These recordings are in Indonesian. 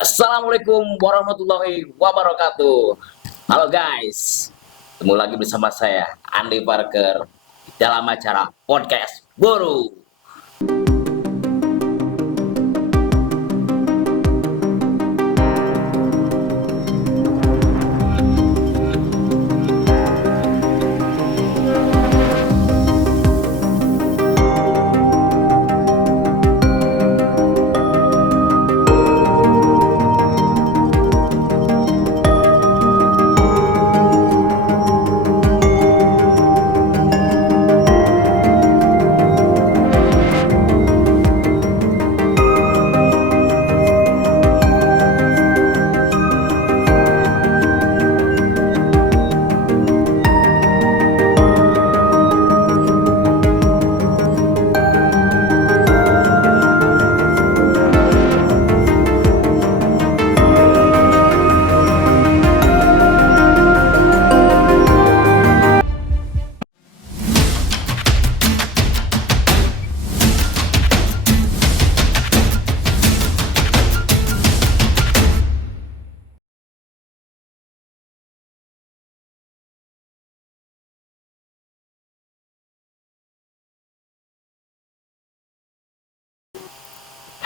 Assalamualaikum warahmatullahi wabarakatuh. Halo guys, ketemu lagi bersama saya Andi Parker dalam acara podcast Buru.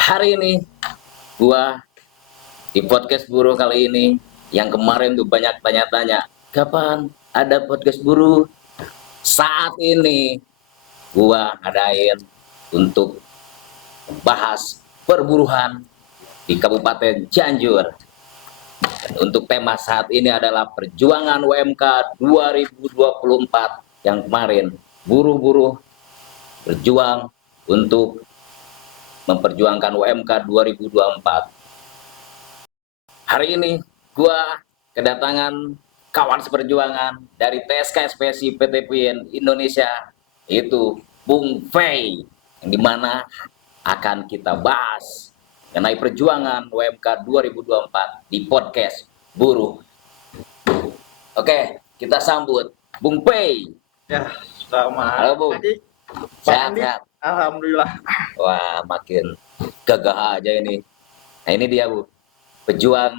Hari ini gua di podcast Buru kali ini yang kemarin tuh banyak tanya-tanya, kapan ada podcast Buru? Saat ini gua ngadain untuk bahas perburuan di Kabupaten Cianjur. Untuk tema saat ini adalah perjuangan UMK 2024 yang kemarin buruh-buruh berjuang untuk memperjuangkan UMK 2024. Hari ini gua kedatangan kawan seperjuangan dari TSK SPSI PT PIN Indonesia, yaitu Bung Fei, yang dimana akan kita bahas mengenai perjuangan UMK 2024 di podcast Buruh. Oke, kita sambut Bung Fei. Ya, selamat Halo Bung. pagi, Pak Andi. Sehat-sehat. Alhamdulillah. Wah, makin gagah aja ini. Nah, ini dia Bu, pejuang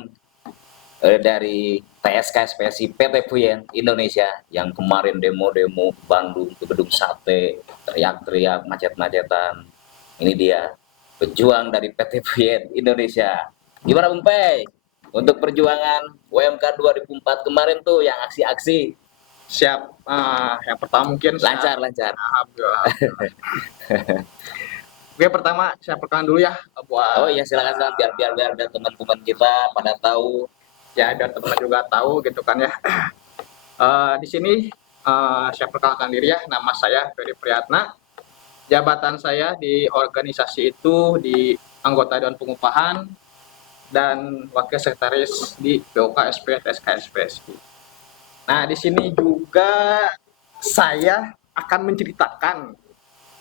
dari TSK SPSI PT PIN Indonesia yang kemarin demo-demo ke Bandung ke Gedung Sate, teriak-teriak macet-macetan. Ini dia pejuang dari PT PIN Indonesia. Gimana Bung Pei? Untuk perjuangan UMK 2004 kemarin tuh yang aksi-aksi Siap. Yang pertama mungkin lancar. Alhamdulillah. Oke, pertama saya perkenalkan dulu ya buat Oh iya, silakan biar teman-teman kita pada tahu. ya biar teman juga tahu gitu kan ya. Di sini saya perkenalkan diri ya. Nama saya Ferry Priyatna. Jabatan saya di organisasi itu di anggota Dewan Pengupahan dan wakil sekretaris di POK SP TSK SPSI. Nah, di sini juga saya akan menceritakan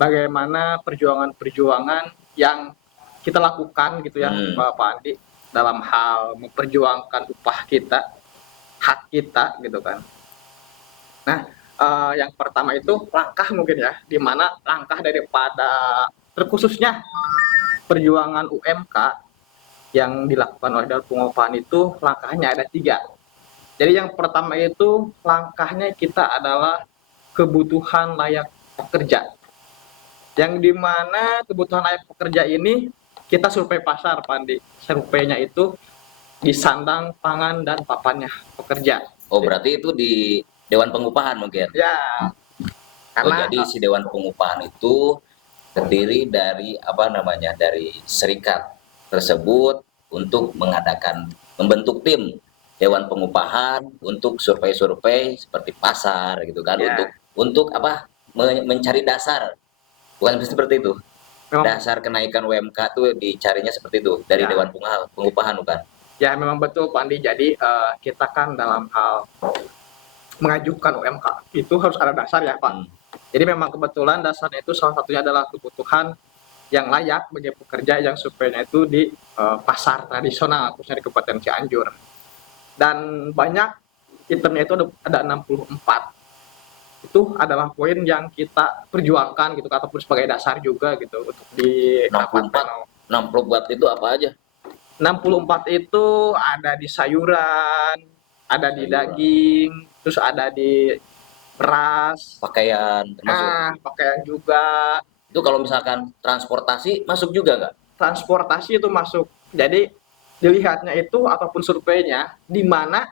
bagaimana perjuangan-perjuangan yang kita lakukan gitu ya, Pak Andi, dalam hal memperjuangkan upah kita, hak kita gitu kan. Nah, yang pertama itu langkah mungkin ya, di mana langkah daripada terkhususnya perjuangan UMK yang dilakukan oleh Dewan Pengupahan itu langkahnya ada 3. Jadi yang pertama itu langkahnya kita adalah kebutuhan layak pekerja. Yang dimana kebutuhan layak pekerja ini kita survei pasar, Pak Andi. Surveinya itu di sandang, pangan, dan papannya pekerja. Oh, berarti itu di Dewan Pengupahan mungkin? Ya, karena jadi si Dewan Pengupahan itu terdiri dari dari serikat tersebut untuk membentuk tim Dewan Pengupahan untuk survei-survei seperti pasar gitu kan, ya, untuk mencari dasar, bukan seperti itu. memang, Dasar kenaikan UMK tuh dicarinya seperti itu dari ya, Dewan Pengupahan bukan? ya memang betul Pak Andi. Jadi kita kan dalam hal mengajukan UMK itu harus ada dasar ya Pak. Jadi memang kebetulan dasarnya itu salah satunya adalah kebutuhan yang layak bagi pekerja yang surveinya itu di pasar tradisional, khususnya di Kabupaten Cianjur. Dan banyak itemnya itu ada 64. Itu adalah poin yang kita perjuangkan gitu, ataupun sebagai dasar juga gitu untuk di 64 itu apa aja? 64 itu ada di sayuran, ada di Sayuran. daging, terus ada di beras, Pakaian termasuk. pakaian juga, Itu kalau misalkan transportasi masuk juga nggak? transportasi itu masuk. Jadi dilihatnya itu ataupun surveinya di mana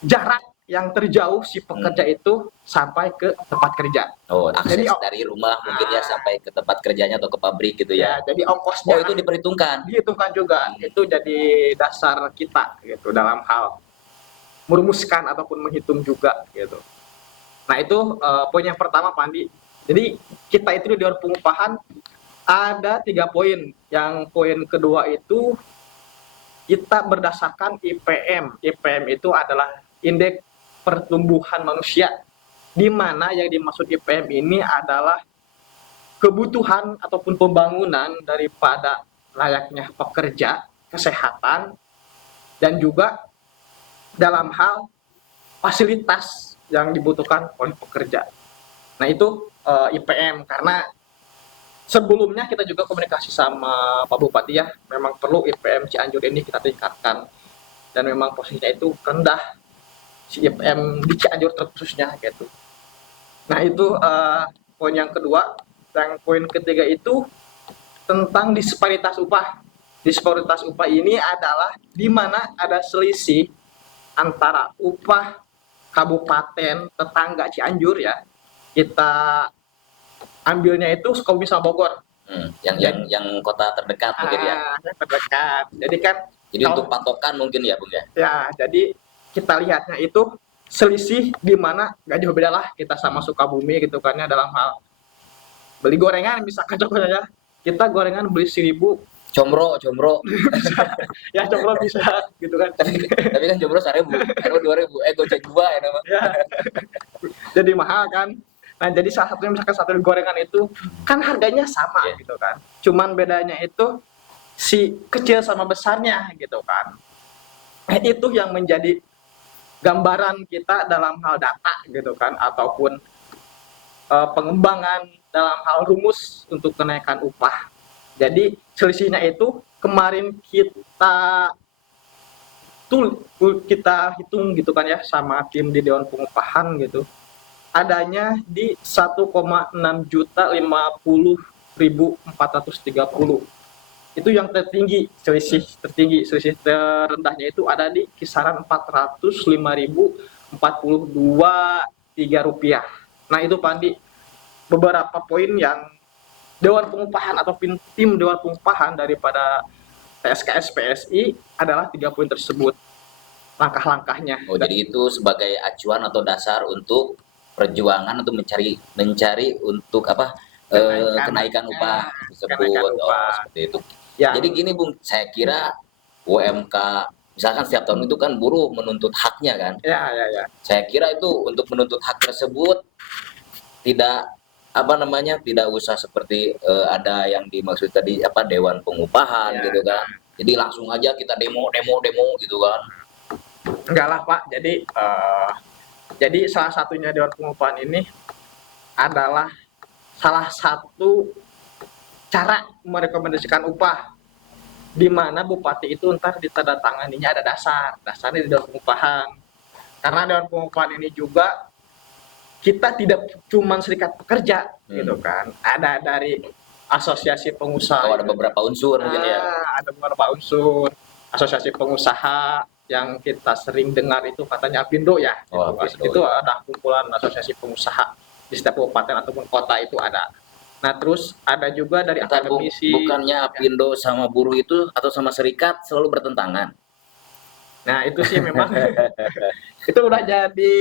jarak yang terjauh si pekerja itu sampai ke tempat kerja. Oh, akses Jadi dari rumah mungkin ya sampai ke tempat kerjanya atau ke pabrik gitu ya, ya. jadi Oh, ongkosnya itu diperhitungkan. dihitungkan juga. Itu jadi dasar kita gitu dalam hal merumuskan ataupun menghitung juga gitu. Nah itu poin yang pertama Pandi. Jadi kita itu di Dewan Pengupahan ada 3 poin. Yang poin kedua itu kita berdasarkan IPM. IPM itu adalah indeks pertumbuhan manusia. Di mana yang dimaksud IPM ini adalah kebutuhan ataupun pembangunan daripada layaknya pekerja, kesehatan, dan juga dalam hal fasilitas yang dibutuhkan oleh pekerja. Nah itu IPM karena sebelumnya kita juga komunikasi sama Pak Bupati ya, memang perlu IPM Cianjur ini kita tingkatkan dan memang posisinya itu rendah si IPM di Cianjur terkhususnya gitu. Nah itu poin yang kedua. Dan poin ketiga itu tentang disparitas upah. Disparitas upah ini adalah di mana ada selisih antara upah kabupaten tetangga Cianjur ya. Kita ambilnya itu Sukabumi sama Bogor. Yang kota terdekat mungkin ya. Yang terdekat. Jadi kan Jadi untuk patokan mungkin ya, Bung ya. Ya, jadi kita lihatnya itu selisih di mana nggak jauh beda lah kita sama Sukabumi gitu kan ya dalam hal beli gorengan misalkan contohnya ya. Kita gorengan beli 1.000 Combro. ya coba bisa gitu kan. Tapi kan combro 1.000, 2.000. Goceng 2 ya nama. Ya, jadi mahal kan. Nah, jadi salah satunya misalkan satu gorengan itu kan harganya sama gitu kan. Cuman bedanya itu si kecil sama besarnya gitu kan. Itu yang menjadi gambaran kita dalam hal data gitu kan ataupun pengembangan dalam hal rumus untuk kenaikan upah. Jadi selisihnya itu kemarin kita hitung gitu kan ya sama tim di Dewan Pengupahan gitu. Adanya di 1,6.050.430. Itu yang tertinggi, selisih terendahnya itu ada di kisaran 405.042,3 rupiah. Nah itu Pandi beberapa poin yang Dewan Pengupahan atau tim Dewan Pengupahan daripada PSKS PSI adalah 3 poin tersebut langkah-langkahnya. Oh, jadi itu sebagai acuan atau dasar untuk perjuangan untuk mencari untuk apa kenaikan upah tersebut. Oh, seperti itu. Ya. Jadi gini Bung, saya kira UMK misalkan setiap tahun itu kan buruh menuntut haknya kan. Ya. Saya kira itu untuk menuntut hak tersebut tidak tidak usah seperti ada yang dimaksud tadi Dewan Pengupahan gitu kan. Jadi langsung aja kita demo gitu kan. Enggak lah Pak. Jadi salah satunya Dewan Pengupahan ini adalah salah satu cara merekomendasikan upah di mana bupati itu ntar ditandatanganinya ada dasarnya di Dewan Pengupahan. Karena Dewan Pengupahan ini juga kita tidak cuma serikat pekerja gitu kan. Ada dari asosiasi pengusaha. Ada beberapa unsur mungkin ya. Ada beberapa unsur asosiasi pengusaha yang kita sering dengar itu katanya Apindo ya. Itu ada kumpulan asosiasi pengusaha di setiap kabupaten ataupun kota itu ada. Nah terus ada juga dari akademisi. Bukannya Apindo sama buruh itu atau sama serikat selalu bertentangan? Nah itu sih memang itu udah jadi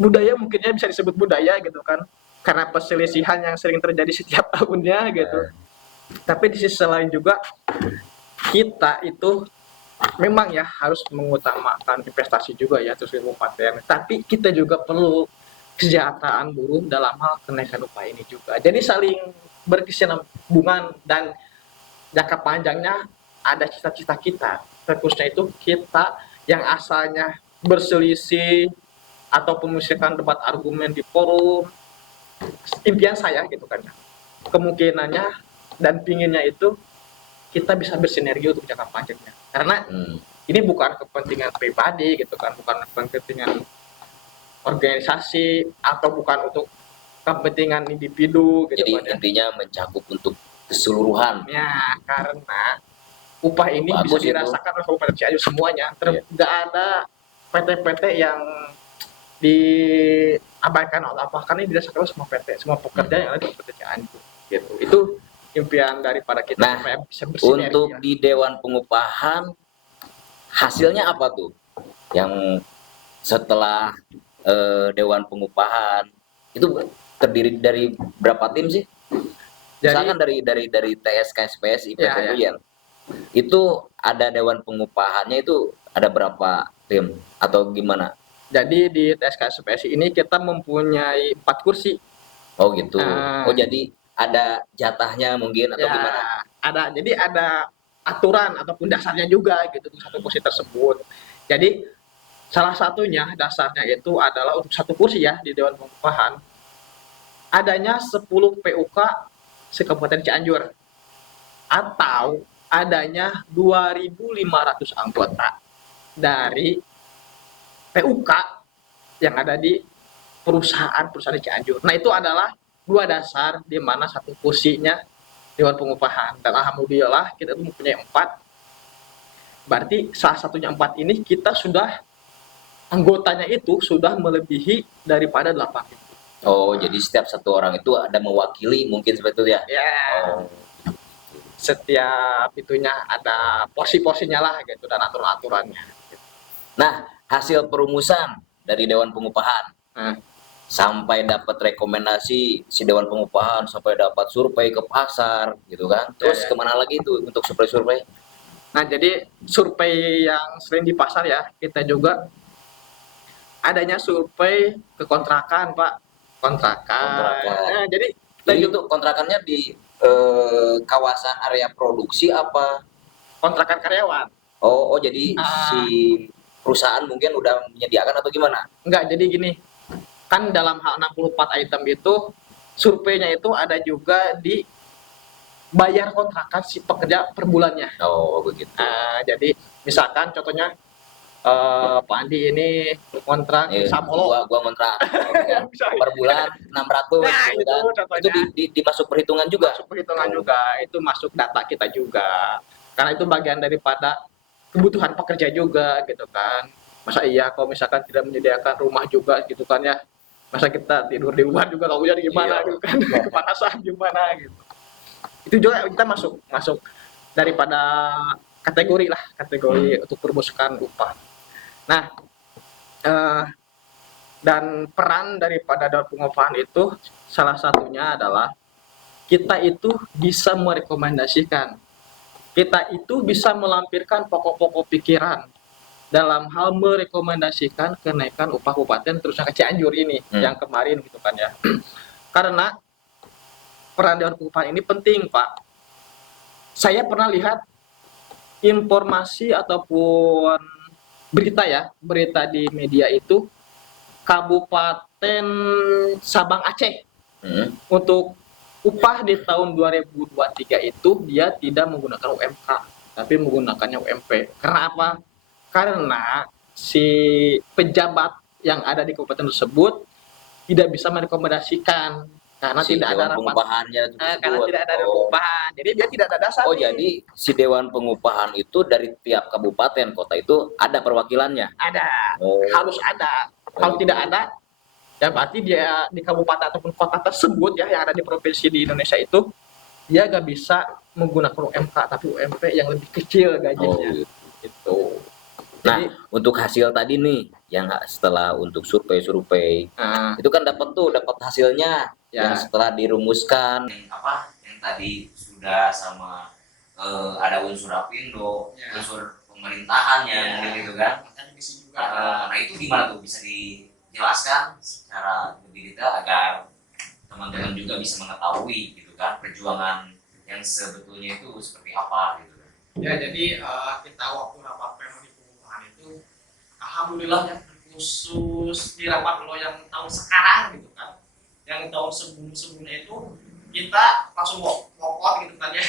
budaya, mungkinnya bisa disebut budaya gitu kan, karena perselisihan yang sering terjadi setiap tahunnya gitu. Tapi di sisi lain juga kita itu memang ya harus mengutamakan investasi juga ya terus kabupaten. Tapi kita juga perlu kesejahteraan buruh dalam hal kenaikan upah ini juga. Jadi saling berkesinambungan dan jangka panjangnya ada cita-cita kita. Fokusnya itu kita yang asalnya berselisih ataupun misalkan debat argumen di forum, impian saya gitu kan ya, kemungkinannya dan pinginnya itu kita bisa bersinergi untuk jangka panjangnya. Karena Hmm. ini bukan kepentingan pribadi gitu kan, bukan kepentingan organisasi atau bukan untuk kepentingan individu gitu Jadi kan ya. intinya mencakup untuk keseluruhan. Ya, karena upah ini bisa Bagus itu. dirasakan oleh Kabupaten Cianjur semuanya. Iya. Nggak ada PT-PT yang diabaikan atau apa, karena ini dirasakan oleh semua PT, semua pekerja yang ada di Kabupaten Cianjur. Gitu. Itu impian daripada kita Nah, supaya bisa bersinergi. Untuk Ya. di Dewan Pengupahan hasilnya apa tuh? Yang setelah Dewan Pengupahan itu terdiri dari berapa tim sih? Misalkan Jadi dari TSK-SPSI ya, PT ya. Puyen, itu ada Dewan Pengupahannya itu ada berapa tim atau gimana? Jadi di TSK-SPSI ini kita mempunyai 4 kursi. Oh gitu. Oh Nah, jadi ada jatahnya mungkin atau ya gimana? ada aturan ataupun dasarnya juga gitu untuk satu kursi tersebut. Jadi salah satunya dasarnya itu adalah untuk satu kursi ya di Dewan Pengupahan adanya 10 PUK se-Kabupaten Cianjur atau adanya 2.500 anggota dari PUK yang ada di perusahaan-perusahaan di Cianjur. Nah, itu adalah dua dasar di mana satu kursinya Dewan Pengupahan. Dan alhamdulillah kita mempunyai 4. Berarti salah satunya 4 ini kita sudah anggotanya itu sudah melebihi daripada 8. Oh, jadi setiap satu orang itu ada mewakili mungkin seperti itu ya? Ya, Oh, setiap itunya ada porsi-porsinya lah gitu dan aturan-aturannya. nah, hasil perumusan dari Dewan Pengupahan Nah, sampai dapat rekomendasi si Dewan Pengupahan, sampai dapat survei ke pasar gitu kan. Terus ya. kemana lagi itu untuk survei-survei? Nah, jadi survei yang sering di pasar ya, kita juga adanya survei ke kontrakan, Pak. Kontrakan. Kontrakan. Nah, jadi kita Jadi juga itu kontrakannya di kawasan area produksi apa? kontrakan karyawan. Oh, jadi si Ah, perusahaan mungkin udah menyediakan atau gimana? enggak, jadi gini, kan dalam hal 64 item itu surveinya itu ada juga di bayar kontrakan si pekerja per bulannya. Oh, begitu. Jadi misalkan contohnya Pak Andi ini kontrak Eh, Samolo. gua kontrak Bisa. per bulan 600 Nah, gitu itu kan. contohnya. Itu dimasuk perhitungan juga. Masuk perhitungan juga, itu masuk data kita juga. Karena itu bagian daripada kebutuhan pekerja juga gitu kan. Masa iya kalau misalkan tidak menyediakan rumah juga gitu kan ya. Masa kita tidur di luar juga kalau hujan gimana Iya. gitu kan. Kepanasan gimana gitu. Itu juga kita masuk masuk daripada kategori lah, kategori untuk perumuskan upah. Nah, eh, dan peran daripada Dewan Pengupahan itu salah satunya adalah kita itu bisa merekomendasikan, kita itu bisa melampirkan pokok-pokok pikiran dalam hal merekomendasikan kenaikan upah kabupaten terusnya ke Cianjur ini yang kemarin gitu kan ya. Karena peran Dewan Pengupahan ini penting, Pak. Saya pernah lihat informasi ataupun berita di media itu Kabupaten Sabang Aceh untuk upah di tahun 2023 itu dia tidak menggunakan UMK, tapi menggunakannya UMP. Karena apa? Karena si pejabat yang ada di kabupaten tersebut tidak bisa merekomendasikan karena Si tidak ada Dewan rapat. Pengupahannya Karena tersebut. tidak ada pengupahan. Jadi dia tidak ada dasar. Oh, jadi si Dewan Pengupahan itu dari tiap kabupaten kota itu ada perwakilannya. Ada, Oh, harus ada. Kalau tidak ada, ya berarti dia di kabupaten ataupun kota tersebut ya yang ada di provinsi di Indonesia itu dia nggak bisa menggunakan UMK tapi UMP yang lebih kecil gajinya. gitu. Gitu. Nah, Jadi, untuk hasil tadi nih yang setelah untuk survei-survei itu kan dapat hasilnya yang ya, setelah dirumuskan apa yang tadi sudah sama ada unsur Apindo, Ya. unsur pemerintahannya Ya. mungkin gitu kan. akademisi juga. Nah, itu gimana tuh bisa dijelaskan secara lebih detail agar teman-teman juga bisa mengetahui gitu kan perjuangan yang sebetulnya itu seperti apa gitu kan. Ya, jadi kita waktu rapat pleno di pengupahan itu alhamdulillah ya khusus di rapat lo yang tahun sekarang gitu kan. Yang tahun sebelum-sebelumnya itu kita langsung walk out gitu kan ya.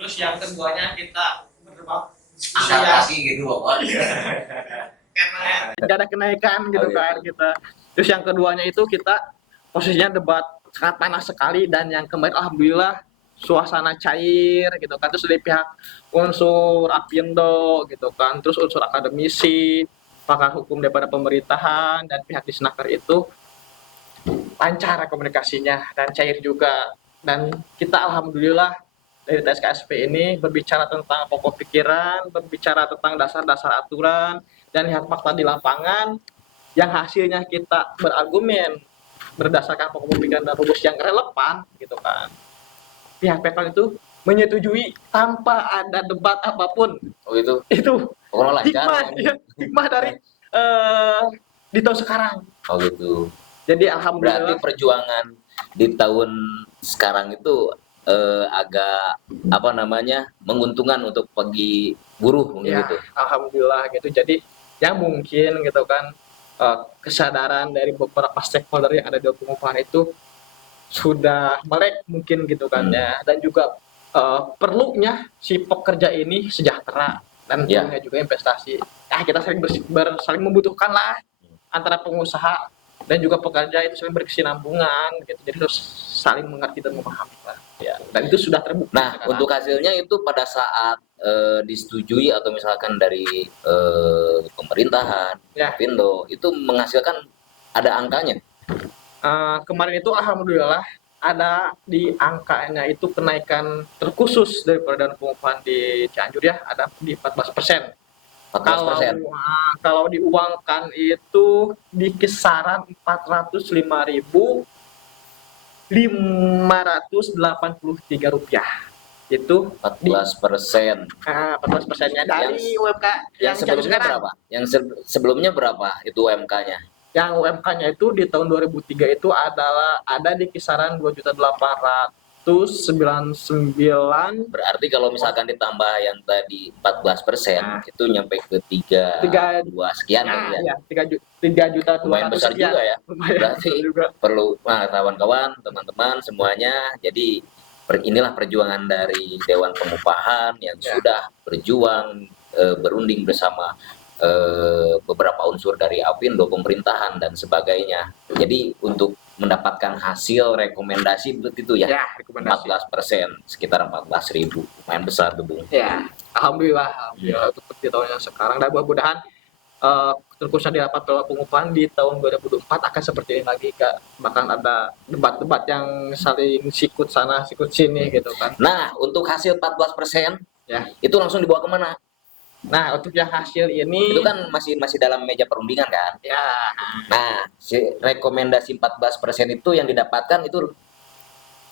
Terus yang keduanya kita berdebat Kasih gitu pokoknya. karena tidak ada kenaikan gitu Oh, kan kita. Terus yang keduanya itu kita posisinya debat sangat panas sekali, dan yang kemarin alhamdulillah suasana cair gitu kan. Terus dari pihak unsur Apindo gitu kan, terus unsur akademisi, pakar hukum daripada pemerintahan dan pihak Disnaker itu lancar komunikasinya dan cair juga. Dan kita alhamdulillah dari TSKSP ini berbicara tentang pokok pikiran, berbicara tentang dasar-dasar aturan, dan lihat fakta di lapangan yang hasilnya kita berargumen berdasarkan pokok pikiran dan rumus yang relevan gitu kan. Pihak PKL itu menyetujui tanpa ada debat apapun. Oh itu. Itu Pokoknya lancar. hikmah dari di tahun sekarang. Oh gitu. Jadi Berarti alhamdulillah perjuangan di tahun sekarang itu agak apa namanya menguntungkan untuk bagi buruh mungkin ya gitu. alhamdulillah gitu. Jadi yang mungkin gitu kan kesadaran dari beberapa stakeholder yang ada di pengupahan itu sudah melek mungkin gitu kan ya, dan juga perlunya si pekerja ini sejahtera dan Ya. punya juga investasi. Kita saling membutuhkan lah antara pengusaha dan juga pekerja itu saling berkesinambungan gitu. Jadi harus saling mengerti dan memahami lah. Ya, dan itu sudah terbukti. Nah, sekarang. untuk hasilnya itu pada saat disetujui atau misalkan dari pemerintahan, Ya. Apindo itu menghasilkan ada angkanya. Kemarin itu alhamdulillah ada di angkanya itu kenaikan terkhusus daripada dana pengupahan di Cianjur ya, ada di 14%. 14%. Kalau diuangkan itu di kisaran 405.583 rupiah. Itu 14%. 14%-nya dari UMK Yang sebelumnya berapa? Yang sebelumnya berapa itu UMK-nya? Yang UMK-nya itu di tahun 2003 itu adalah ada di kisaran 2.899.000. Berarti kalau misalkan ditambah yang tadi 14%, itu nyampe ke 32 sekian kan ya? 3 juta 200 Lumayan besar sekian. juga ya. Berarti perlu kawan-kawan, teman-teman semuanya. Jadi inilah perjuangan dari Dewan Pengupahan yang sudah berjuang berunding bersama beberapa unsur dari Apindo, pemerintahan dan sebagainya. Jadi untuk mendapatkan hasil rekomendasi itu ya, 14%, sekitar 14.000, lumayan besar tuh Bung. Ya, alhamdulillah untuk di tahun yang sekarang. Dan mudah-mudahan terkhususnya di rapat pengupahan di tahun 2024 akan seperti ini lagi, Kak. Bahkan ada debat-debat yang saling sikut sana sikut sini gitu kan. Nah, untuk hasil 14% ya itu langsung dibawa kemana? Nah, untuk yang hasil ini itu kan masih dalam meja perundingan kan? Ya. Nah, si rekomendasi 14% itu yang didapatkan itu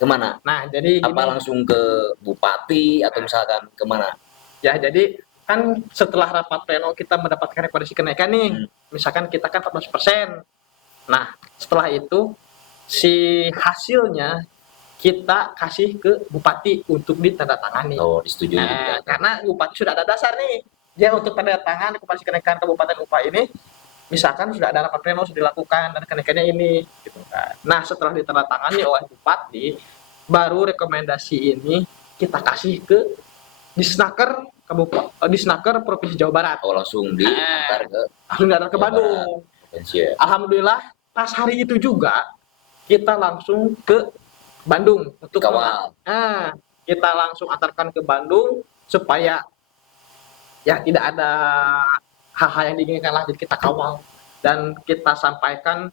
kemana? Nah, jadi apa langsung ke bupati atau misalkan kemana? Ya, jadi kan setelah rapat pleno kita mendapatkan rekomendasi kenaikan nih. Misalkan kita kan 14%. Nah, setelah itu si hasilnya kita kasih ke bupati untuk ditandatangani. Oh, disetujui. Karena bupati sudah ada dasar nih. Dia untuk tanda tangan rekomendasi kenaikan kabupaten upah ini, misalkan sudah ada rapat pleno sudah dilakukan dan kenaikannya ini gitu kan. Nah, setelah ditandatangani oleh bupati, baru rekomendasi ini kita kasih ke Disnaker Provinsi Jawa Barat. Oh, langsung diantar ke Bandung. Alhamdulillah pas hari itu juga kita langsung ke Bandung untuk kawal. Kita langsung antarkan ke Bandung supaya ya tidak ada hal-hal yang diinginkan lah, jadi kita kawal dan kita sampaikan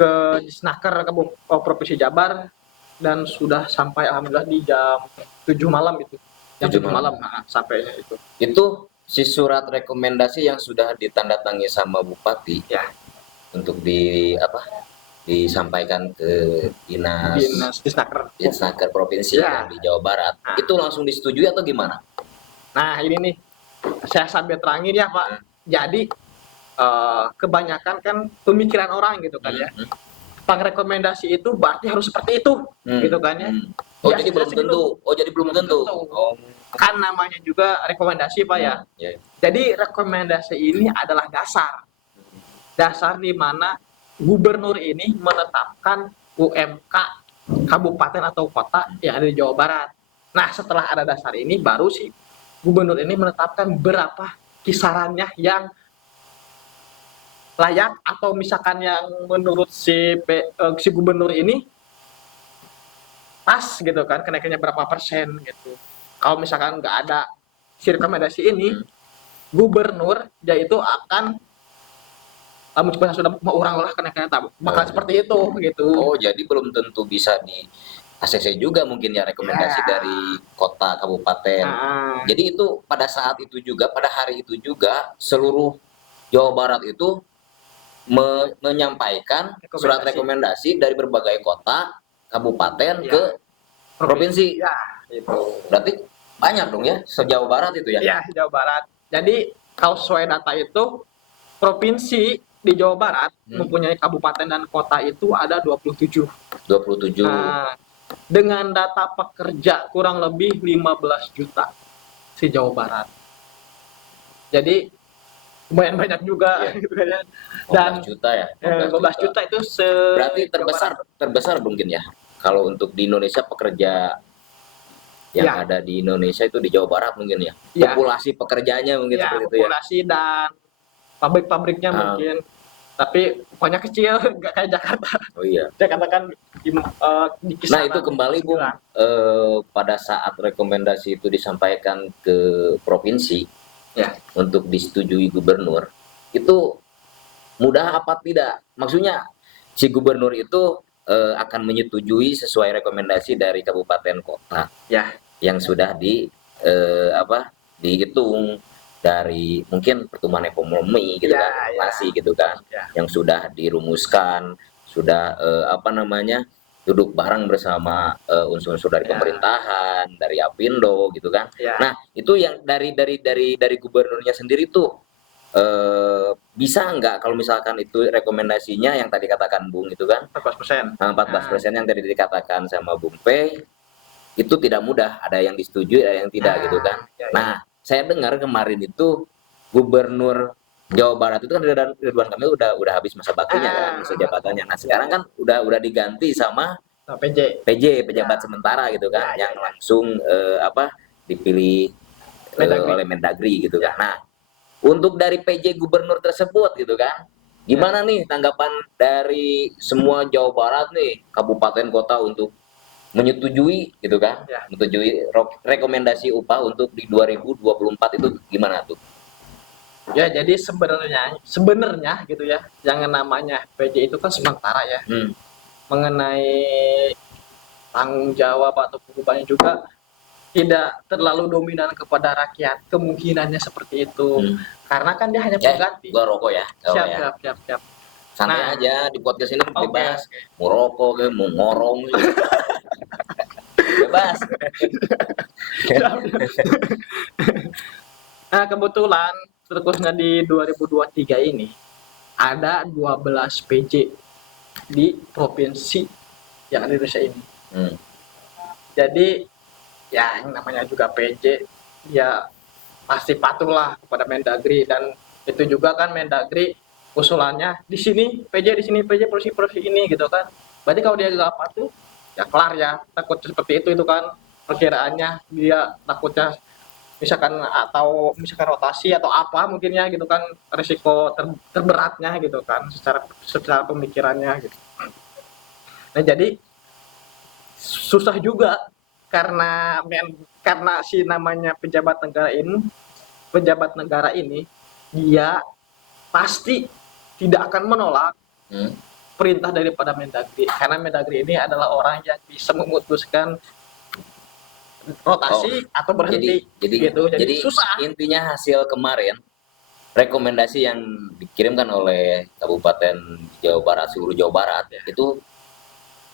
ke Disnaker Provinsi Jabar, dan sudah sampai alhamdulillah di jam 7 malam itu. Jam 7 malam sampainya itu. Itu si surat rekomendasi yang sudah ditandatangani sama bupati ya untuk disampaikan ke dinas Disnaker provinsi yang di Jawa Barat. Itu langsung disetujui atau gimana? Nah, ini nih saya sambil terangin ya Pak. Jadi kebanyakan kan pemikiran orang gitu kan ya. Rekomendasi itu berarti harus seperti itu gitu kan ya. Jadi belum tentu. Kan namanya juga rekomendasi Pak ya. Jadi rekomendasi ini adalah dasar di mana gubernur ini menetapkan UMK kabupaten atau kota yang ada di Jawa Barat. Nah, setelah ada dasar ini baru si gubernur ini menetapkan berapa kisarannya yang layak atau misalkan yang menurut si gubernur ini pas gitu kan, kenaikannya berapa persen gitu. Kalau misalkan nggak ada si rekomendasi ini, gubernur dia itu akan meskipun sudah mau orang lah kenaikannya bakal seperti itu gitu. Oh, jadi belum tentu bisa di ACC juga mungkin ya rekomendasi Ya. dari kota kabupaten. Nah, Jadi itu pada saat itu juga, pada hari itu juga seluruh Jawa Barat itu menyampaikan surat rekomendasi dari berbagai kota, kabupaten ya, ke provinsi. Ya, itu. Berarti banyak dong ya, se-Jawa Barat itu ya? Iya, Jawa Barat. Jadi kalau sesuai data itu, provinsi di Jawa Barat mempunyai kabupaten dan kota itu ada 27. 27. Nah, dengan data pekerja kurang lebih 15 juta si Jawa Barat. Jadi lumayan banyak juga Iya. gitu kan. 15 Dan juta ya? 15 juta itu Berarti terbesar mungkin ya. Kalau untuk di Indonesia pekerja yang Ya. ada di Indonesia itu di Jawa Barat mungkin ya. Ya. Populasi pekerjaannya mungkin Ya, seperti itu ya. populasi dan pabrik-pabriknya mungkin. Tapi pokoknya kecil, nggak kayak Jakarta. Oh iya. Jakarta kan di Nah itu kembali Bung, pada saat rekomendasi itu disampaikan ke provinsi ya, untuk disetujui gubernur, itu mudah apa tidak? Maksudnya si gubernur itu akan menyetujui sesuai rekomendasi dari kabupaten kota ya, yang sudah dihitung dari mungkin pertumbuhan ekonomi gitu Ya, kan, inflasi gitu kan, Ya. yang sudah dirumuskan, sudah duduk bareng bersama unsur-unsur dari Ya. pemerintahan, dari Apindo gitu kan. Ya. Nah, itu yang dari gubernurnya sendiri tuh bisa nggak kalau misalkan itu rekomendasinya yang tadi katakan Bung itu kan 14%. 14% yang tadi dikatakan sama Bung P itu tidak mudah, ada yang disetujui, ada yang tidak gitu kan. Ya. Nah, saya dengar kemarin itu Gubernur Jawa Barat itu kan Ridwan Kamil udah habis masa baktinya kan, masa jabatannya. Nah, sekarang kan udah diganti sama PJ. pejabat sementara gitu kan, yang langsung dipilih oleh Mendagri gitu kan. Nah, untuk dari PJ gubernur tersebut gitu kan, gimana nih tanggapan dari semua Jawa Barat nih, kabupaten kota untuk menyetujui gitu kan, menyetujui rekomendasi upah untuk di 2024 itu gimana tuh? Ya, jadi sebenarnya gitu ya, yang namanya PJ itu kan sementara ya. Mengenai tanggung jawab atau bebannya juga tidak terlalu dominan kepada rakyat, kemungkinannya seperti itu. Karena kan dia hanya pengganti. Gua rokok ya. Siap. Santai aja di podcast ini bebas. Mau rokok, mau ngorong. Bebas. Nah, kebetulan terkhususnya di 2023 ini ada 12 PJ di provinsi yang ada di Indonesia ini. Jadi ya yang namanya juga PJ ya pasti patuhlah kepada Mendagri, dan itu juga kan Mendagri usulannya di sini PJ, di sini PJ, provinsi ini gitu kan. Berarti kalau dia nggak patuh ya kelar ya, takut seperti itu kan perkiraannya, dia takutnya misalkan rotasi atau apa mungkinnya gitu kan, risiko terberatnya gitu kan secara pemikirannya gitu. Nah, jadi susah juga karena si namanya pejabat negara ini dia pasti tidak akan menolak perintah daripada Mendagri, karena Mendagri ini adalah orang yang bisa memutuskan rotasi atau berhenti. Jadi susah. Intinya hasil kemarin rekomendasi yang dikirimkan oleh Kabupaten Jawa Barat, seluruh Jawa Barat itu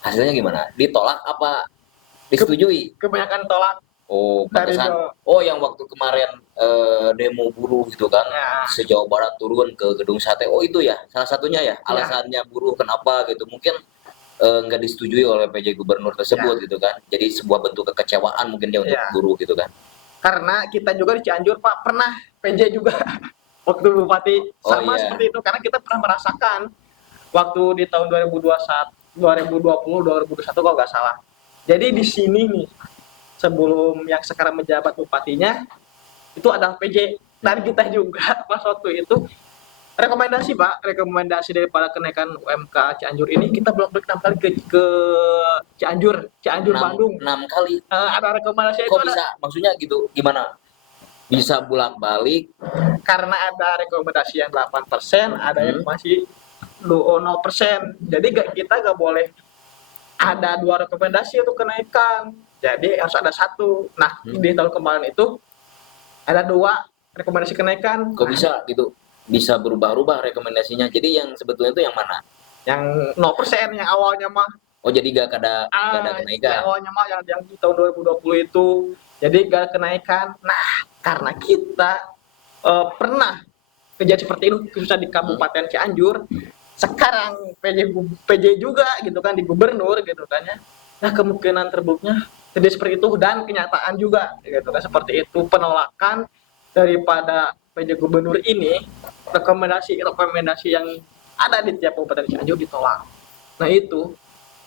hasilnya gimana? Ditolak apa disetujui? Kebanyakan tolak. Oh, pantesan. Oh, yang waktu kemarin demo buruh gitu kan, se-Jawa Barat turun ke Gedung Sate. Oh, itu ya, salah satunya ya, alasannya buruh kenapa gitu. Mungkin nggak disetujui oleh PJ Gubernur tersebut gitu kan. Jadi sebuah bentuk kekecewaan mungkin dia untuk buruh gitu kan. Karena kita juga di Cianjur, Pak, pernah PJ juga waktu Bupati seperti itu. Karena kita pernah merasakan waktu di tahun 2021 kalau nggak salah. Jadi di sini nih sebelum yang sekarang menjabat bupatinya itu adalah PJ dan kita juga pas waktu itu rekomendasi daripada kenaikan UMK Cianjur ini kita bolak-balik 6 kali ke Cianjur, Bandung. 6 kali. Ada rekomendasi itu Kok bisa? Maksudnya gitu gimana? Bisa bolak-balik karena ada rekomendasi yang 8%, ada yang masih 0%. Jadi kita nggak boleh ada 2 rekomendasi untuk kenaikan. Jadi harus ada 1. Nah, di tahun kemarin itu ada 2 rekomendasi kenaikan. Kok bisa gitu? Bisa berubah-ubah rekomendasinya. Jadi yang sebetulnya itu yang mana? Yang 0% yang awalnya mah. Oh, jadi gak ada kenaikan. Yang awalnya mah yang di tahun 2020 itu. Jadi gak kenaikan. Nah, karena kita pernah kejadian seperti itu khususnya di Kabupaten Cianjur, sekarang PJ juga gitu kan di gubernur gitu kan ya. Nah, kemungkinan terburuknya jadi seperti itu dan kenyataan juga gitu kan seperti itu, penolakan daripada PJ gubernur ini, rekomendasi yang ada di tiap Kabupaten Cianjur ditolak. Nah, itu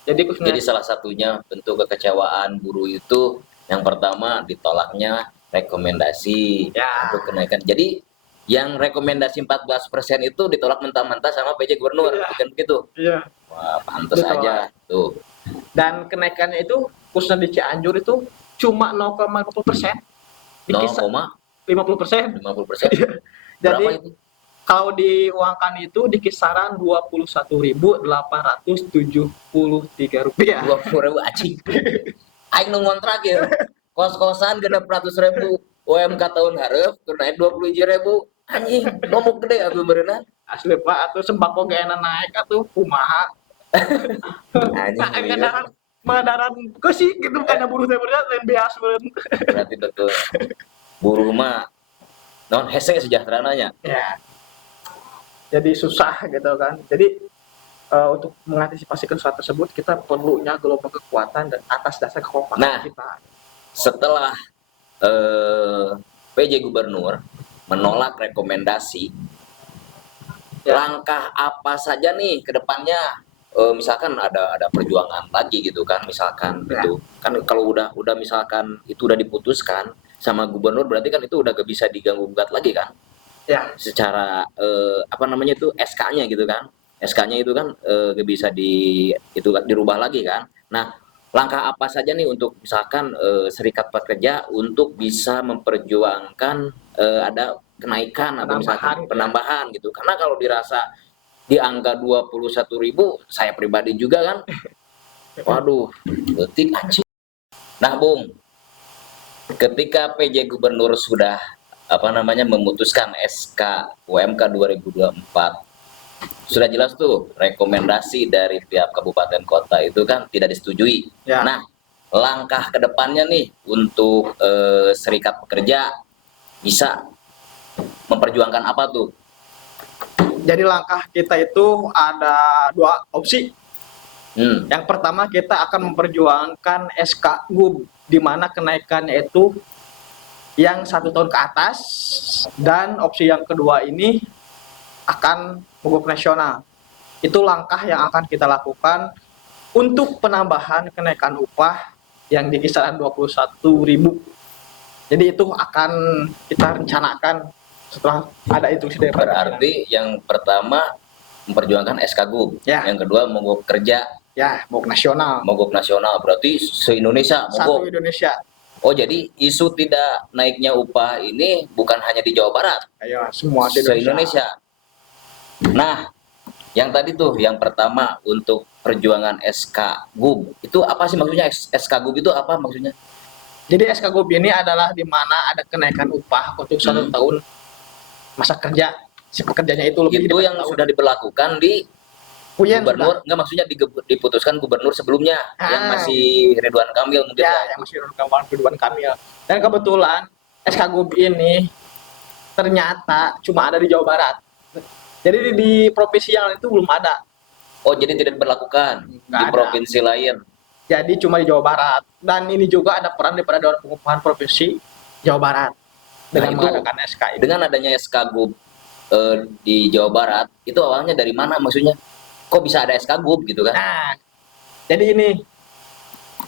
jadi salah satunya bentuk kekecewaan buruh itu yang pertama ditolaknya rekomendasi untuk kenaikan. Jadi yang rekomendasi 14% itu ditolak mentah-mentah sama PJ gubernur, bukan begitu? Iya. Wah, pantas aja tuh. Dan kenaikannya itu khususnya di Cianjur itu cuma 0,50%. 0,50%. 50%. Jadi itu? Kalau diuangkan itu di kisaran Rp21.873. 20.000 anjing. Aing nu ngontrak ya. Kos-kosan genep 100.000 UMK tahun hareup tur naik 21.000 anjing. Nomok gede atuh beureunan. Asli Pak, atuh sembako ge naik atuh kumaha. Anjing. Madaran sih gitu karena buruh teh bener lain beas beureun. Berarti betul. Buruh mah non hese sejahteranya. Ya. Jadi susah gitu kan. Jadi untuk mengantisipasi kesulitan tersebut kita perlunya gelombang kekuatan dan atas dasar kekompakan kita. Setelah PJ Gubernur menolak rekomendasi, langkah apa saja nih ke depannya? Misalkan ada perjuangan lagi gitu kan, misalkan gitu kan, kalau udah misalkan itu udah diputuskan sama gubernur berarti kan itu udah gak bisa diganggu gugat lagi kan? Ya. Secara apa namanya itu SK-nya gitu kan? SK-nya itu kan gak bisa dirubah lagi kan? Nah, langkah apa saja nih untuk misalkan serikat pekerja untuk bisa memperjuangkan ada kenaikan atau misalkan penambahan gitu? Karena kalau dirasa di angka 21.000 saya pribadi juga kan, waduh, detik anjing. Nah, Bung, ketika PJ Gubernur sudah memutuskan SK UMK 2024, sudah jelas tuh rekomendasi dari tiap kabupaten kota itu kan tidak disetujui. Nah, langkah kedepannya nih untuk serikat pekerja bisa memperjuangkan apa tuh? Jadi langkah kita itu ada 2 opsi. Yang pertama kita akan memperjuangkan SK GUB di mana kenaikannya itu yang 1 tahun ke atas, dan opsi yang kedua ini akan mogok nasional. Itu langkah yang akan kita lakukan untuk penambahan kenaikan upah yang di kisaran 21.000. Jadi itu akan kita rencanakan setelah ada instruksi dari berarti yang pertama memperjuangkan SK GUB, yang kedua mogok kerja, mogok nasional. Mogok nasional berarti se-Indonesia mogok. Satu Indonesia. Oh, jadi isu tidak naiknya upah ini bukan hanya di Jawa Barat. Ayo, semua se-Indonesia. Nah, yang tadi tuh yang pertama untuk perjuangan SK GUB itu apa sih maksudnya? SK GUB itu apa maksudnya? Jadi SK GUB ini adalah di mana ada kenaikan upah untuk 1 tahun masa kerja si pekerjanya itu lebih itu yang sudah diberlakukan di gubernur, enggak maksudnya diputuskan gubernur sebelumnya yang masih Ridwan Kamil mungkin yang masih Ridwan Kamil. Dan kebetulan SK GUB ini ternyata cuma ada di Jawa Barat. Jadi di provinsi yang lain itu belum ada. Oh, jadi tidak diberlakukan di provinsi lain. Jadi cuma di Jawa Barat. Dan ini juga ada peran daripada Dewan Pengupahan Provinsi Jawa Barat dengan mengadakan SK ini. Dengan adanya SK GUB di Jawa Barat, itu awalnya dari mana maksudnya? Kok bisa ada SK GUB gitu kan? Nah, jadi ini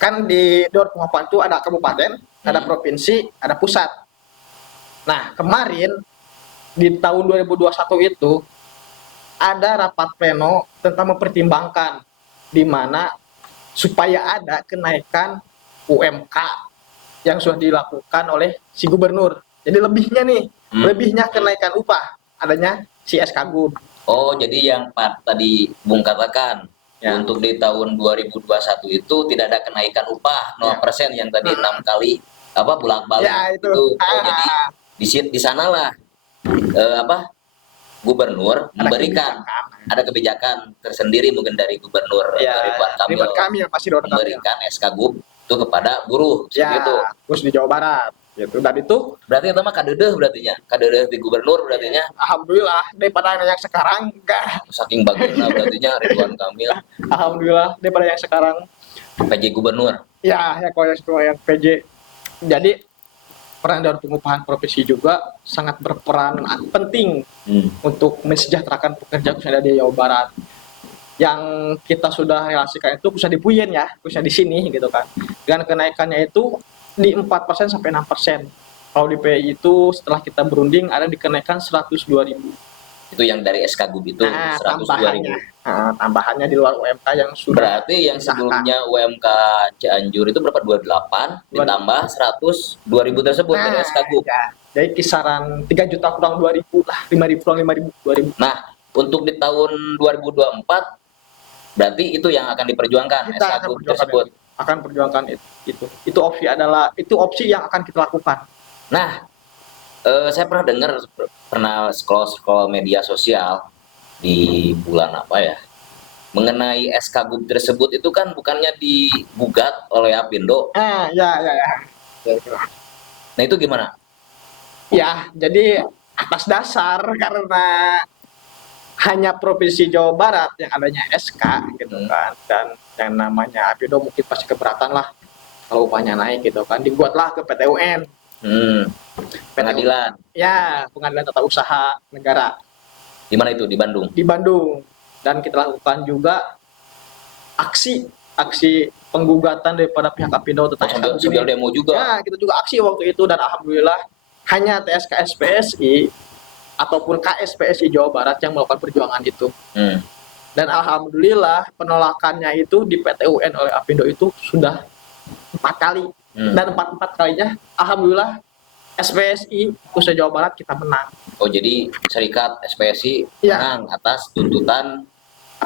kan di Dewan Pengupahan itu ada kabupaten, ada Hmm. provinsi, ada pusat. Nah, kemarin di tahun 2021 itu ada rapat pleno tentang mempertimbangkan di mana supaya ada kenaikan UMK yang sudah dilakukan oleh si gubernur. Jadi lebihnya nih, lebihnya kenaikan upah adanya si SKGUB. Oh, jadi yang tadi Bung katakan, Ya. untuk di tahun 2021 itu tidak ada kenaikan upah 0% yang tadi 6 kali apa bolak-balik Ya, itu. Oh, jadi di sanalah gubernur memberikan ada kebijakan tersendiri mungkin dari gubernur Ya, Ridwan Kamil Ridwan Kamil pasti Ridwan Kamil. memberikan SKGUB itu kepada buruh seperti Ya, itu. terus di Jawa Barat gitu. Dan itu Berarti itu mah kadedeh berartinya. Kadedeh di gubernur berartinya. alhamdulillah daripada yang sekarang enggak. Saking bagusnya berartinya Ridwan Kamil Alhamdulillah daripada yang sekarang. PJ gubernur. Ya, ya kalau yang PJ. Jadi peran Dewan Pengupahan Provinsi juga sangat berperan penting untuk mensejahterakan pekerja khususnya di Jawa Barat. Yang kita sudah relasikan itu khususnya di Puyen ya, khususnya di sini gitu kan. Dengan kenaikannya itu di 4% sampai 6%. Kalau di PI itu setelah kita berunding ada dikenaikan 102.000. Itu yang dari SKGUB itu 102.000. Tambahannya di luar UMK yang sudah. Berarti yang sebelumnya UMK Cianjur itu berapa? 28 ditambah 2.000 tersebut dari SKGUB. Ya. Jadi kisaran 3 juta kurang 2.000 lah, 5.000 kurang 5.000, 2.000. Nah, untuk di tahun 2024 berarti itu yang akan diperjuangkan Kita akan SKGUB perjuangkan tersebut. Akan perjuangkan itu. Itu opsi yang akan kita lakukan. Nah, saya pernah scroll media sosial di bulan apa ya mengenai SKGUB tersebut itu kan bukannya digugat oleh Apindo. Ya. Nah itu gimana? Ya, jadi atas dasar karena hanya Provinsi Jawa Barat yang adanya SK gitu kan, dan yang namanya Apindo mungkin pasti keberatan lah kalau upahnya naik gitu kan, dibuatlah ke PT UN. Pengadilan. Ya, Pengadilan Tata Usaha Negara. Di mana itu? Di Bandung. Di Bandung. Dan kita lakukan juga aksi penggugatan daripada pihak Apindo tentang sambil demo juga. Ya, kita juga aksi waktu itu dan alhamdulillah hanya TSK SPSI ataupun KSPSI Jawa Barat yang melakukan perjuangan itu. Dan alhamdulillah penolakannya itu di PT UN oleh Apindo itu sudah 4 kali. Dan 4 kalinya alhamdulillah SPSI khususnya Jawa Barat kita menang. Oh, jadi serikat SPSI menang atas tuntutan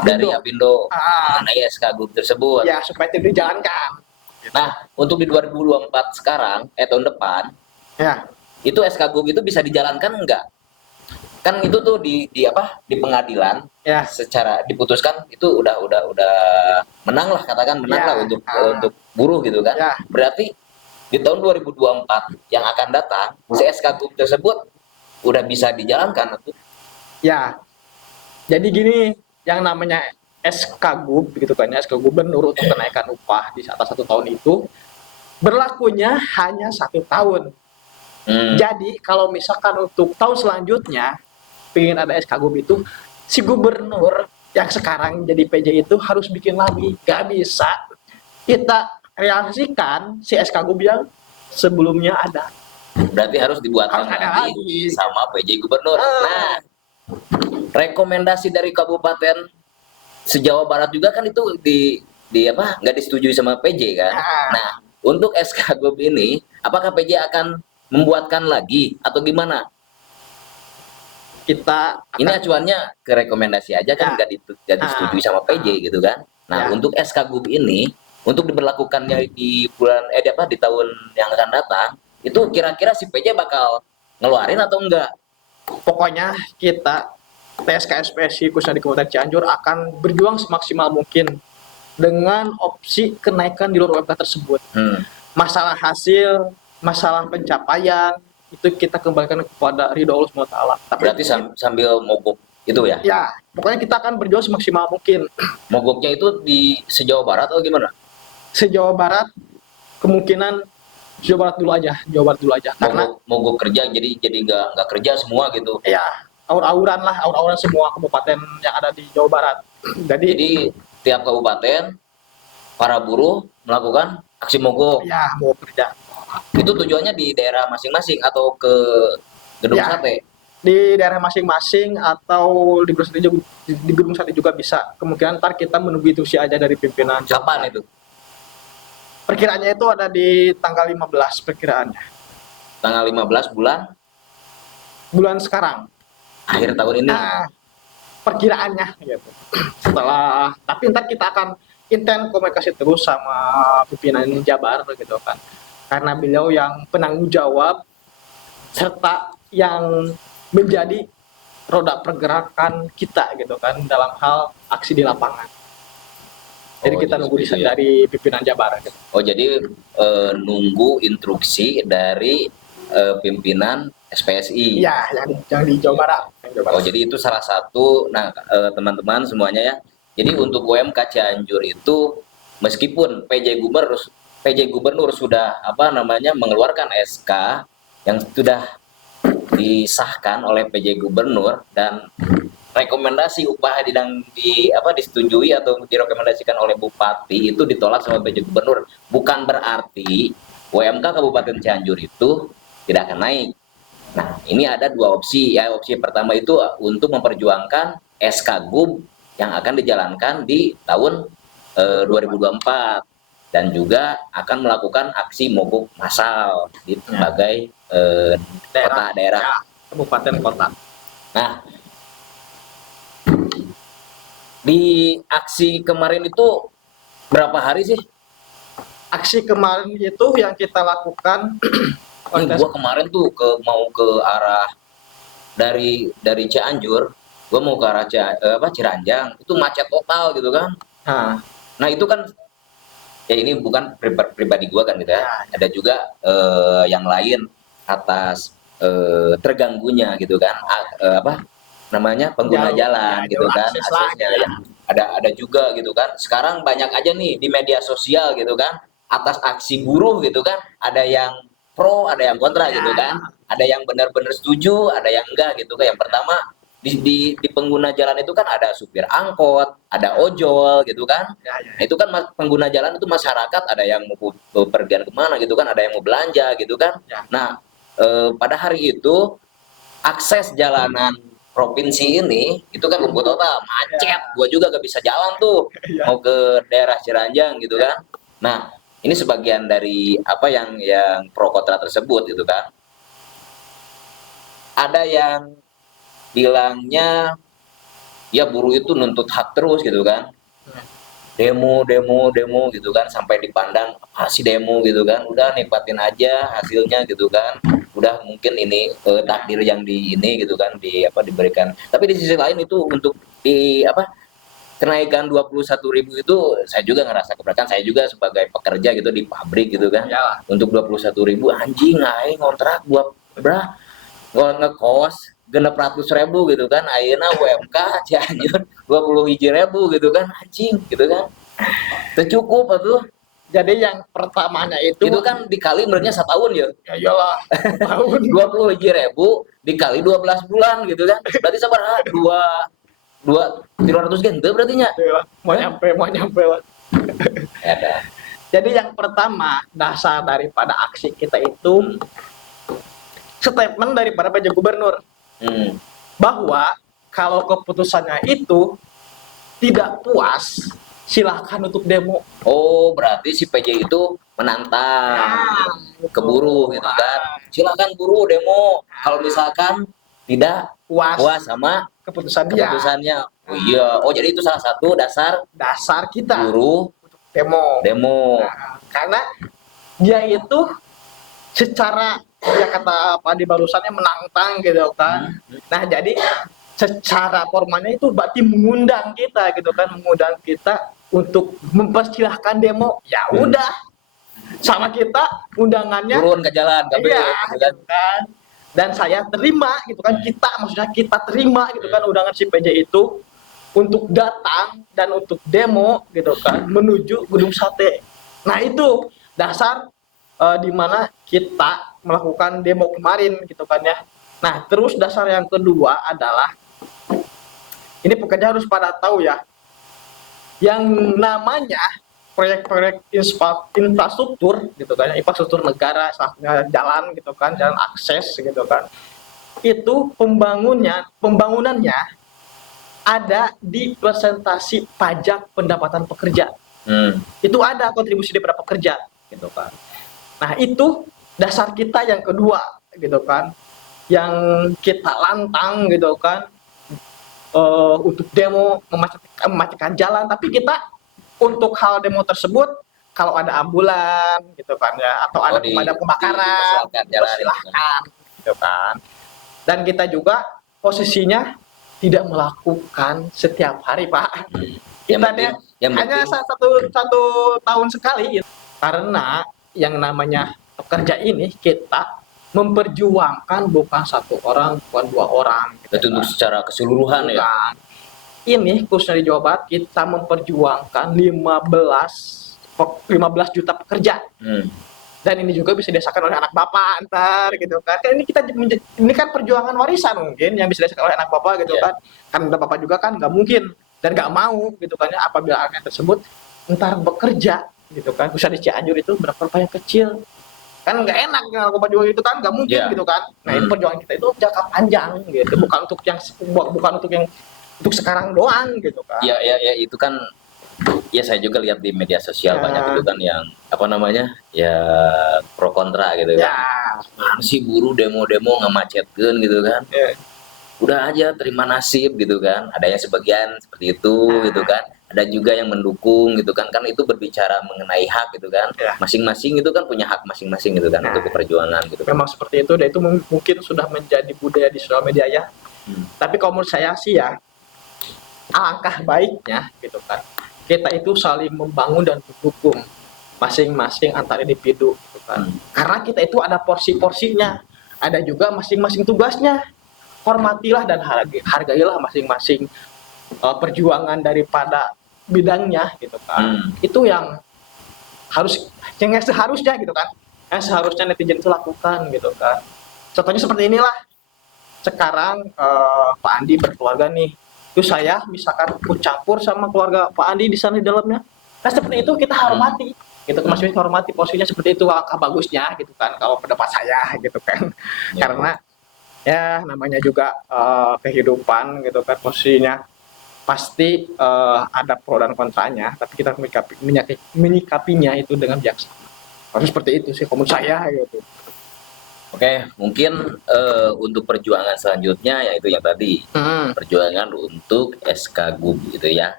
dari Apindo mengenai SKGUB tersebut. Ya, supaya itu dijalankan. Nah, untuk di 2024 sekarang, tahun depan, ya, itu SKGUB itu bisa dijalankan enggak? Kan itu tuh di pengadilan secara diputuskan itu udah menang lah, katakan menang lah untuk buruh gitu kan. Berarti di tahun 2024 yang akan datang si SKGUB tersebut udah bisa dijalankan tuh. Ya. Jadi gini, yang namanya SKGUB gitu kan ya, SK Gubernur untuk kenaikan upah di atas 1 tahun itu berlakunya hanya 1 tahun. Jadi kalau misalkan untuk tahun selanjutnya pengen ada SKGUB itu, si gubernur yang sekarang jadi PJ itu harus bikin lagi. Gak bisa kita realisasikan si SKGUB yang sebelumnya ada. Berarti harus dibuatkan lagi sama PJ gubernur. Nah, rekomendasi dari kabupaten se-Jawa Barat juga kan itu nggak disetujui sama PJ kan. Nah, untuk SKGUB ini apakah PJ akan membuatkan lagi atau gimana? Ini acuannya ke rekomendasi aja kan, nggak disetujui sama PJ gitu kan. Nah, untuk SKGUB ini untuk diberlakukannya di bulan di tahun yang akan datang itu kira-kira si PJ bakal ngeluarin atau enggak? Pokoknya kita TSK SPSI khususnya di Kabupaten Cianjur akan berjuang semaksimal mungkin dengan opsi kenaikan di luar UMK tersebut. Masalah hasil, masalah pencapaian itu kita kembalikan kepada ridho Allah SWT. Berarti sambil mogok itu ya? Ya, pokoknya kita akan berjuang semaksimal mungkin. Mogoknya itu di se-Jawa Barat atau gimana? Se-Jawa Barat kemungkinan Jawa Barat dulu aja. Karena mogok kerja jadi nggak kerja semua gitu. Ya, aur-auran semua kabupaten yang ada di Jawa Barat. Jadi tiap kabupaten para buruh melakukan aksi mogok. Ya, mau kerja. Itu tujuannya di daerah masing-masing atau ke gedung Ya, sate? di daerah masing-masing atau di gedung sate juga, di gedung sate juga bisa. Kemungkinan ntar kita menunggu instruksi aja dari pimpinan. Kapan itu? Perkiraannya itu ada di tanggal 15 perkiraannya. Tanggal 15 Bulan sekarang. akhir tahun ini. Nah, perkiraannya gitu. Setelah, tapi ntar kita akan intens komunikasi terus sama pimpinan Jabar gitu kan. Karena beliau yang penanggung jawab serta yang menjadi roda pergerakan kita gitu kan dalam hal aksi di lapangan. Jadi Oh, kita jadi nunggu seperti itu ya. dari pimpinan Jabar gitu. Oh, jadi nunggu instruksi dari pimpinan SPSI. Iya, yang di Jawa Barat. Yang Jawa Barat. Oh, jadi itu salah satu. Nah, teman-teman semuanya ya. Jadi untuk UMK Cianjur itu meskipun PJ Gubernur sudah mengeluarkan SK yang sudah disahkan oleh PJ Gubernur dan rekomendasi upah disetujui atau direkomendasikan oleh Bupati itu ditolak sama PJ Gubernur, bukan berarti UMK Kabupaten Cianjur itu tidak akan naik. Nah, ini ada dua opsi ya. Opsi pertama itu untuk memperjuangkan SK Gub yang akan dijalankan di tahun 2024 dan juga akan melakukan aksi mogok massal di berbagai daerah. Ya, kabupaten kota. Nah, di aksi kemarin itu berapa hari sih? Aksi kemarin itu yang kita lakukan Gua kemarin tuh mau ke arah dari Cianjur, gua mau ke arah Ciranjang, itu macet total gitu kan. Nah, itu kan ya ini bukan pribadi gua kan gitu ya. Ada juga yang lain atas terganggunya gitu kan. Pengguna jalan ya, gitu kan, aksesnya aksesnya ya. Ada juga gitu kan. Sekarang banyak aja nih di media sosial gitu kan, atas aksi buruh gitu kan, ada yang pro, ada yang kontra gitu kan. Ada yang benar-benar setuju, ada yang enggak gitu kan. Yang pertama di pengguna jalan itu kan ada supir angkot, ada ojol gitu kan. Nah, itu kan pengguna jalan itu masyarakat, ada yang mau bepergian kemana gitu kan, ada yang mau belanja gitu kan. Nah, pada hari itu akses jalanan provinsi ini itu kan lumpuh total, macet. Gua juga gak bisa jalan tuh mau ke daerah Ciranjang gitu kan. Nah, ini sebagian dari apa yang pro kontra tersebut gitu kan. Ada yang bilangnya ya buruh itu nuntut hak terus gitu kan. Demo gitu kan, sampai dipandang sih demo gitu kan, udah nikmatin aja hasilnya gitu kan, udah mungkin ini takdir yang gitu kan, diberikan. Tapi di sisi lain itu untuk kenaikan 21.000 itu saya juga ngerasa keberatan. Saya juga sebagai pekerja gitu di pabrik gitu kan. Untuk 21.000 anjing aing ngontrak buat ngekos 600.000 gitu kan, ayeuna UMK Cianjur 21.000 gitu kan, anjing gitu kan, tercukup atuh. Jadi yang pertamanya itu kan dikali benernya setahun ya. Ya iyalah, tahun 21.000 dikali 12 bulan gitu kan, berarti sabar dua 300 gente berarti nya. mau nyampe lah. Ada. Jadi yang pertama, dasar daripada aksi kita itu statement daripada PJ Gubernur bahwa kalau keputusannya itu tidak puas, silahkan untuk demo. Oh, berarti si PJ itu menantang ke buruh gitu kan. Silakan buruh demo. Kalau misalkan tidak puas sama keputusannya. Oh iya. Oh, jadi itu salah satu dasar kita buruh demo. Nah, karena dia itu secara ya kata Pak Adi barusannya menantang gitu kan. Nah, jadi secara formalnya itu berarti mengundang kita gitu kan, mengundang kita untuk mempersilahkan demo. Ya udah, sama kita undangannya turun ke jalan, gitu kan. Dan saya terima gitu kan, kita terima gitu kan undangan si PJ itu untuk datang dan untuk demo gitu kan menuju gedung sate. Nah, itu dasar di mana kita melakukan demo kemarin gitu kan ya. Nah, terus dasar yang kedua adalah ini pekerja harus pada tahu ya, yang namanya proyek-proyek infrastruktur gitu kan, infrastruktur negara, salah satunya jalan gitu kan, jalan akses gitu kan. Itu pembangunannya ada di presentasi pajak pendapatan pekerja. Itu ada kontribusi daripada pekerja gitu kan. Nah, itu dasar kita yang kedua gitu kan. Yang kita lantang gitu kan, untuk demo memacetkan jalan, tapi kita untuk hal demo tersebut kalau ada ambulan gitu kan ya, atau ada pemadam kebakaran, silahkan gitu kan. Dan kita juga posisinya tidak melakukan setiap hari, Pak. Kita hanya satu tahun sekali, karena yang namanya pekerja ini kita memperjuangkan bukan satu orang, bukan dua orang. Itu untuk secara keseluruhan ya. Ini khususnya di Jawa Barat kita memperjuangkan 15 juta pekerja. Dan ini juga bisa dirasakan oleh anak bapak ntar gitu kan. Ini kan perjuangan warisan mungkin yang bisa dirasakan oleh anak bapak gitu kan. Karena bapak juga kan nggak mungkin dan nggak mau gitu kan ya, apabila anak tersebut ntar bekerja gitu kan. Khususnya di Cianjur itu berapa yang kecil. Kan nggak enak kalau perjuangan itu kan nggak mungkin gitu kan. Nah, ini perjuangan kita itu jangka panjang gitu. Bukan untuk yang untuk sekarang doang gitu kan. Ya itu kan ya saya juga lihat di media sosial banyak itu kan yang apa namanya ya pro kontra gitu kan. Mana sih buruh demo-demo ngemacetkeun gitu kan. Udah aja terima nasib gitu kan. Ada yang sebagian seperti itu gitu kan. Ada juga yang mendukung gitu kan. Kan itu berbicara mengenai hak gitu kan. Masing-masing itu kan punya hak masing-masing gitu kan untuk perjuangan gitu. Memang seperti itu, dan itu mungkin sudah menjadi budaya di sosial media ya. Tapi kalau menurut saya sih ya, alangkah baiknya gitu kan, kita itu saling membangun dan mendukung masing-masing antar individu gitu kan. Karena kita itu ada porsi-porsinya, ada juga masing-masing tugasnya. Hormatilah dan hargailah masing-masing perjuangan daripada bidangnya gitu kan. Itu yang seharusnya gitu kan, yang seharusnya netizen itu lakukan gitu kan. Contohnya seperti inilah, sekarang Pak Andi berkeluarga nih, terus saya misalkan ikut campur sama keluarga Pak Andi di sana di dalamnya, nah seperti itu kita hormati gitu, masih hormati posisinya seperti itu, alangkah bagusnya gitu kan kalau pendapat saya gitu kan. Karena ya namanya juga kehidupan gitu kan, posisinya pasti ada pro dan kontranya, tapi kita menyikapinya itu dengan bijaksana. Harus seperti itu sih menurut saya gitu. Oke, mungkin untuk perjuangan selanjutnya yaitu yang tadi perjuangan untuk SK GUB gitu ya.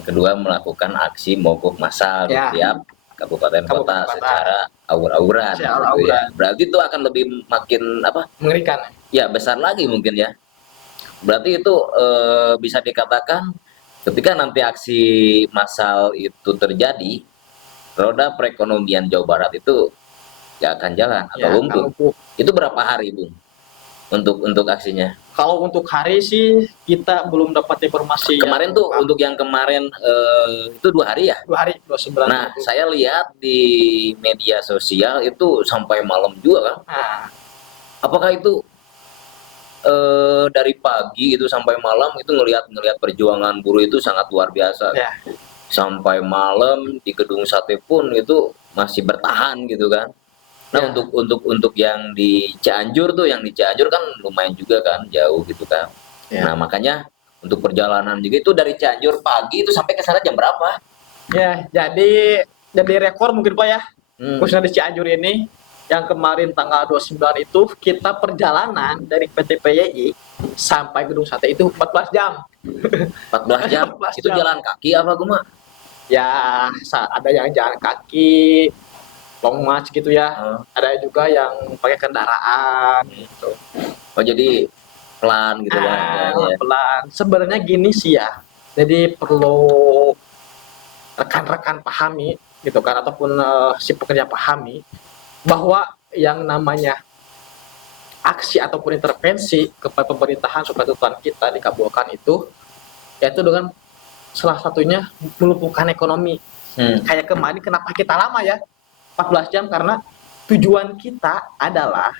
Yang kedua melakukan aksi mogok massal di tiap kabupaten kota secara aur-auran. Gitu ya. Berarti itu akan lebih makin apa? Mengerikan. Ya besar lagi mungkin ya. Berarti itu bisa dikatakan ketika nanti aksi massal itu terjadi, roda perekonomian Jawa Barat itu nggak akan jalan atau lumpuh. Itu berapa hari, Bung, untuk aksinya? Kalau untuk hari sih kita belum dapat informasi. Kemarin tuh untuk yang kemarin itu 2 hari ya? 2 hari, 29. Nah, saya lihat di media sosial itu sampai malam juga kan? Apakah itu dari pagi itu sampai malam itu ngelihat perjuangan buruh itu sangat luar biasa. Sampai malam di gedung sate pun itu masih bertahan gitu kan. Nah, untuk yang di Cianjur kan lumayan juga kan, jauh gitu kan. Nah, makanya untuk perjalanan juga itu dari Cianjur pagi itu sampai ke sana jam berapa? Ya, jadi rekor mungkin Pak ya. Khususnya di Cianjur ini yang kemarin tanggal 29 itu kita perjalanan dari PT PYI sampai gedung sate itu 14 jam. 14 jam? 14 itu jam. Jalan kaki apa Guma? Ya, ada yang jalan kaki, long march gitu ya. Ada juga yang pakai kendaraan gitu. Oh, jadi pelan gitu kan? Pelan. Sebenarnya gini sih ya. Jadi perlu rekan-rekan pahami gitu kan, ataupun si pekerja pahami bahwa yang namanya aksi ataupun intervensi kepada pemerintahan supaya tuntutan kita dikabulkan itu, yaitu dengan salah satunya melumpuhkan ekonomi. Kayak kemarin kenapa kita lama ya 14 jam, karena tujuan kita adalah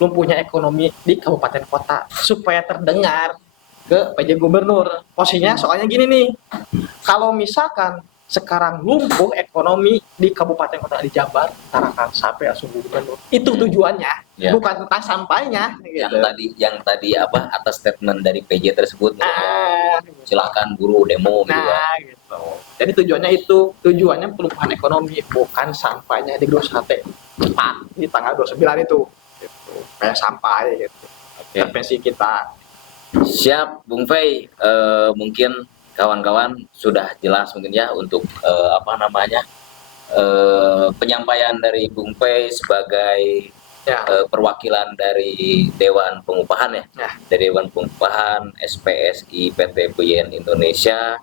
lumpuhnya ekonomi di kabupaten kota supaya terdengar ke PJ Gubernur. Posisinya soalnya gini nih, kalau misalkan sekarang lumpuh ekonomi di kabupaten kota di Jabar, Tarakan sampai langsung gubernur. Itu tujuannya, Ya. bukan tentang sampainya. Yang Gitu. tadi apa atas statement dari PJ tersebut, silahkan buruh demo gitu ya. Nah, gitu. Jadi tujuannya pelumpuhan ekonomi, bukan sampainya di Gedung Sate cepat di tanggal 29 itu. Gitu. Kayak sampai gitu. Intervensi kita. Siap, Bung Fei. Mungkin kawan-kawan sudah jelas mungkin ya untuk penyampaian dari Bung Fei sebagai Ya, perwakilan dari Dewan Pengupahan ya, Ya. dari Dewan Pengupahan SPSI PT PUYN Indonesia,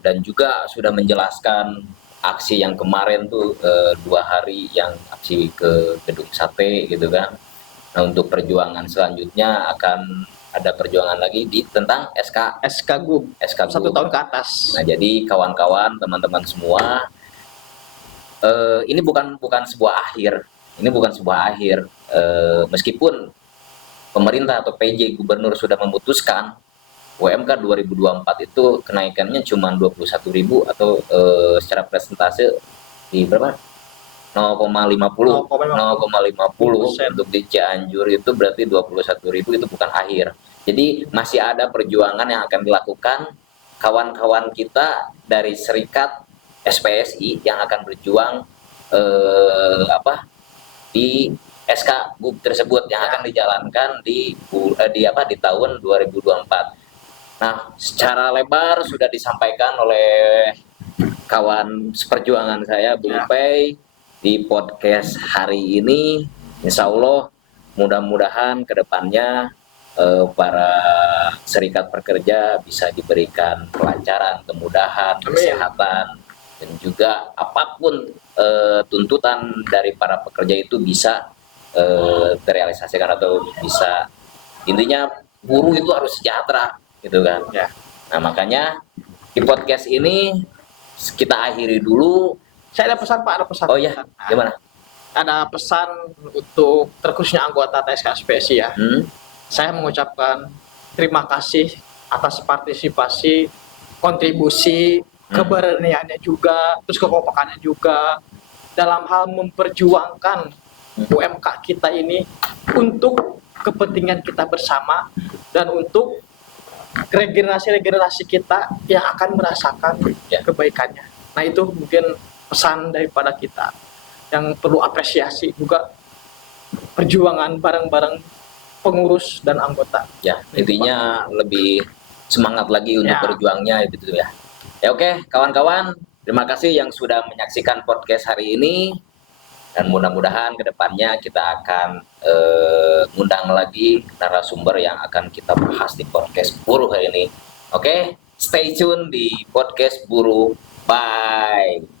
dan juga sudah menjelaskan aksi yang kemarin tuh 2 hari yang aksi ke Gedung Sate gitu kan. Nah, untuk perjuangan selanjutnya akan ada perjuangan lagi tentang SK Gub 1 GUB. tahun ke atas. Nah, jadi kawan-kawan, teman-teman semua, ini bukan sebuah akhir. Ini bukan sebuah akhir. Meskipun pemerintah atau PJ Gubernur sudah memutuskan UMK 2024 itu kenaikannya cuma 21.000 atau secara persentase di berapa? 0,50 untuk di Cianjur itu berarti 21.000, itu bukan akhir. Jadi masih ada perjuangan yang akan dilakukan kawan-kawan kita dari Serikat SPSI yang akan berjuang di SK GUB tersebut yang akan dijalankan di tahun 2024. Nah, secara lebar sudah disampaikan oleh kawan seperjuangan saya, Bung Fei, di podcast hari ini. Insya Allah, mudah-mudahan ke depannya para serikat pekerja bisa diberikan kelancaran, kemudahan, kesehatan, dan juga apapun tuntutan dari para pekerja itu bisa terrealisasikan atau bisa, intinya buruh itu harus sejahtera gitu kan. Ya. Nah, makanya di podcast ini kita akhiri dulu. Saya ada pesan, Pak, ada pesan. Oh iya, gimana? Ada pesan untuk terkhususnya anggota TSK SPSI ya. Saya mengucapkan terima kasih atas partisipasi, kontribusi, keberaniannya juga, terus kekompakannya juga dalam hal memperjuangkan UMK kita ini untuk kepentingan kita bersama dan untuk regenerasi kita yang akan merasakan kebaikannya. Nah, itu mungkin pesan daripada kita yang perlu apresiasi juga perjuangan bareng-bareng pengurus dan anggota. Ya, intinya lebih semangat lagi untuk berjuangnya gitu ya. Ya oke, kawan-kawan, terima kasih yang sudah menyaksikan podcast hari ini, dan mudah-mudahan kedepannya kita akan ngundang lagi narasumber yang akan kita bahas di podcast buruh hari ini. Oke, stay tune di podcast buruh. Bye.